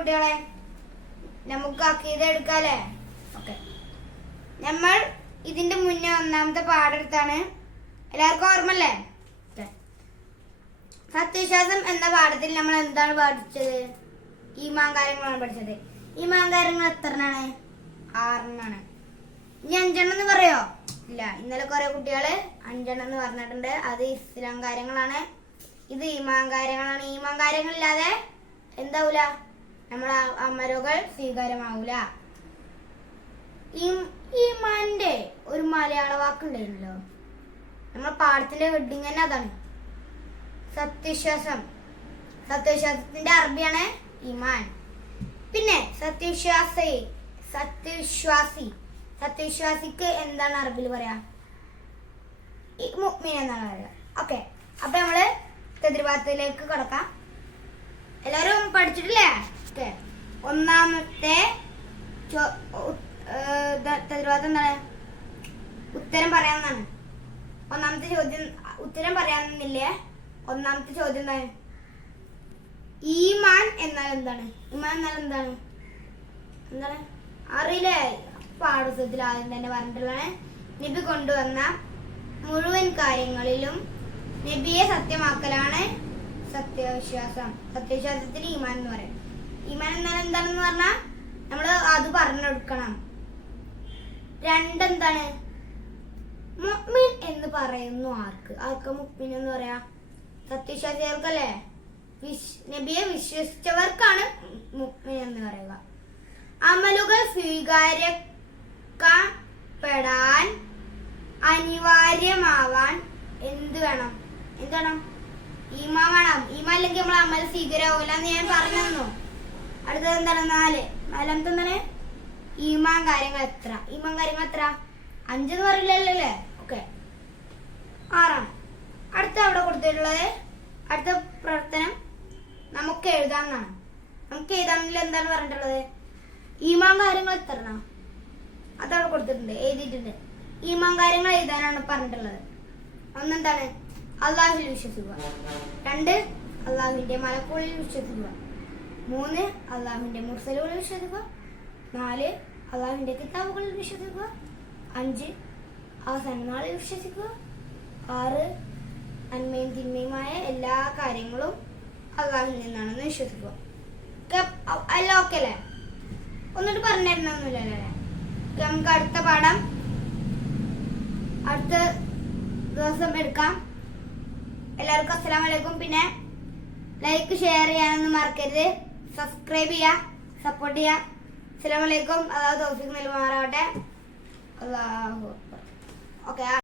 കുട്ടികളെ, നമുക്ക് അഖീദ എടുക്കാല്ലേ? ഓക്കെ, നമ്മൾ ഇതിന്റെ മുന്നേ ഒന്നാമത്തെ പാടെടുത്താണ്. എല്ലാവർക്കും ഓർമ്മല്ലേ? സത്യവിശ്വാസം എന്ന പാഠത്തിൽ നമ്മൾ എന്താണ് പഠിച്ചത്? ഈമാൻ കാര്യങ്ങളാണ് പഠിച്ചത്. ഈമാൻ കാര്യങ്ങൾ എത്രണ്ണാണ്? 6 ഇനി 5 എന്ന് പറയോ? ഇല്ല. ഇന്നലെ കുറെ കുട്ടികള് 5 എന്ന് പറഞ്ഞിട്ടുണ്ട്. അത് ഇസ്ലാം കാര്യങ്ങളാണ്, ഇത് ഈമാൻ കാര്യങ്ങളാണ്. ഈമാൻ കാര്യങ്ങളില്ലാതെ എന്താവൂല? നമ്മളെ അമലുകൾ സ്വീകാര്യമാവൂല. ഈമാന്റെ ഒരു മലയാള വാക്കുണ്ടായിരുന്നല്ലോ, നമ്മളെ പാഠത്തിന്റെ ഹെഡിങ് തന്നെ അതാണ്, സത്യവിശ്വാസം. സത്യവിശ്വാസത്തിന്റെ അറബിയാണ് ഈമാൻ. പിന്നെ സത്യവിശ്വാസിക്ക് എന്താണ് അറബിയിൽ പറയാ? മുഅ്മിൻ എന്നാണ് പറയാ. ഓക്കെ, അപ്പൊ നമ്മള് തദ്രിബാത്തിലേക്ക് കടക്കാം. എല്ലാരും പഠിച്ചിട്ടില്ലേ? ഓക്കെ, ഒന്നാമത്തെ തദ്രിബാത്ത് എന്താണ്? ഉത്തരം പറയാമെന്നാണ്. ഒന്നാമത്തെ ചോദ്യം ഉത്തരം പറയാമെന്നില്ലേ? ഒന്നാമത്തെ ചോദ്യം എന്താണ്? ഈമാൻ എന്നാൽ എന്താണ്? ഈമാൻ എന്നാൽ എന്താണ്? അറിയില്ലേ? പാഠപുസ്തകത്തിൽ ആദ്യം തന്നെ പറഞ്ഞിട്ടുള്ളതാണ്. നബി കൊണ്ടുവന്ന മുഴുവൻ കാര്യങ്ങളിലും നബിയെ സത്യമാക്കലാണ് സത്യവിശ്വാസം. സത്യവിശ്വാസത്തിന് ഈമാൻ എന്ന് പറയും. ഈമാൻ എന്നാൽ എന്താണെന്ന് പറഞ്ഞാൽ നമ്മൾ അത് പറഞ്ഞെടുക്കണം. 2 എന്താണ്? മുഅ്മിൻ എന്ന് പറയുന്നു ആർക്ക് മുഅ്മിൻ എന്ന് പറയാ? സത്യവിശ്വാസികൾക്കല്ലേ? നബിയെ വിശ്വസിച്ചവർക്കാണ് മുഅ്മിൻ എന്ന് പറയുക. അമലുകൾ സ്വീകാര്യപ്പെടാൻ അനിവാര്യമാവാൻ എന്ത് വേണം? ഈമാൻ വേണം. ഈമാൻ അല്ലെങ്കിൽ നമ്മൾ അമൽ സ്വീകാര്യമാവില്ല എന്ന് ഞാൻ പറഞ്ഞു തന്നു. അടുത്തത് എന്താണ്? 4. നാലാമത്തെ എന്താണ്? ഈമാൻ കാര്യങ്ങൾ എത്ര? 5 എന്ന് പറയില്ലല്ലോ അല്ലേ? ഓക്കെ, 6. അടുത്ത അവിടെ കൊടുത്തിട്ടുള്ളത്, അടുത്ത പ്രവർത്തനം നമുക്ക് എഴുതാമെന്നാണ്. നമുക്ക് എഴുതാമെങ്കിൽ എന്താണ് പറഞ്ഞിട്ടുള്ളത്? ഈമാൻ കാര്യങ്ങൾ എത്ര? അതവിടെ കൊടുത്തിട്ടുണ്ട്, എഴുതിയിട്ടുണ്ട്. ഈമാൻ കാര്യങ്ങൾ എഴുതാനാണ് പറഞ്ഞിട്ടുള്ളത്. ഒന്നെന്താണ്? അള്ളാഹുവിൽ വിശ്വസിക്കുക. 2 അള്ളാഹുവിന്റെ മലക്കുകളിൽ വിശ്വസിക്കുക. 3 അള്ളാഹുവിന്റെ മുർസലുകളിൽ വിശ്വസിക്കുക. 4 അള്ളാഹുവിന്റെ കിതാബുകളിൽ വിശ്വസിക്കുക. 5 അവസാന നാളിൽ വിശ്വസിക്കുക. 6 നന്മയും തിന്മയുമായ എല്ലാ കാര്യങ്ങളും അള്ളാഹുവിൽ നിന്നാണെന്ന് വിശ്വസിക്കുക. എല്ലാം ഓക്കെ അല്ലേ? ഒന്നിട്ട് പറഞ്ഞിരുന്നൊന്നുമില്ലല്ലേ? നമുക്ക് അടുത്ത പാഠം അടുത്ത ദിവസം എടുക്കാം. എല്ലാവർക്കും അസ്സലാമു അലൈക്കും. പിന്നെ ലൈക്ക് ഷെയർ ചെയ്യാനൊന്നും മറക്കരുത്. സബ്സ്ക്രൈബ് ചെയ്യുക, സപ്പോർട്ട് ചെയ്യുക. അസ്സലാമു അലൈക്കും. അല്ലാഹു തൗഫീഖ് നൽകുമാറാവട്ടെ. അല്ലാഹു അക്ബർ. ഓക്കെ.